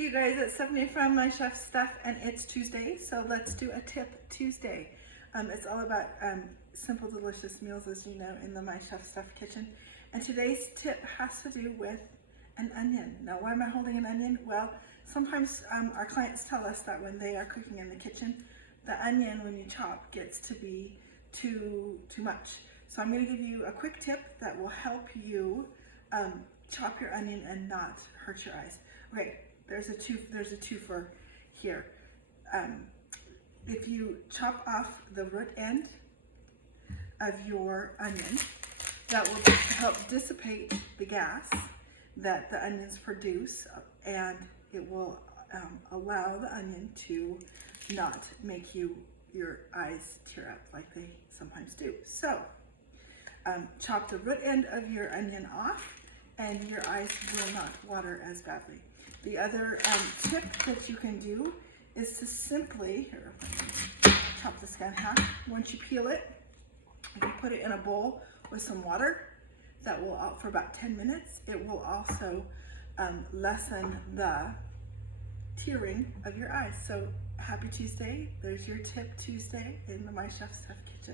Hey you guys, it's Stephanie from My Chef Stuff, and it's Tuesday, so let's do a Tip Tuesday. It's all about simple, delicious meals, as you know, in the My Chef Stuff kitchen. And today's tip has to do with an onion. Now, why am I holding an onion? Well, sometimes our clients tell us that when they are cooking in the kitchen, the onion, when you chop, gets to be too much. So I'm going to give you a quick tip that will help you chop your onion and not hurt your eyes. Okay. There's a twofer here. If you chop off the root end of your onion, that will help dissipate the gas that the onions produce, and it will allow the onion to not make your eyes tear up like they sometimes do. So chop the root end of your onion off, and your eyes will not water as badly. The other tip that you can do is to simply, chop this guy in half. Once you peel it, if you put it in a bowl with some water, that will, for about 10 minutes, it will also lessen the tearing of your eyes. So happy Tuesday. There's your Tip Tuesday in the My Chef Stuff kitchen.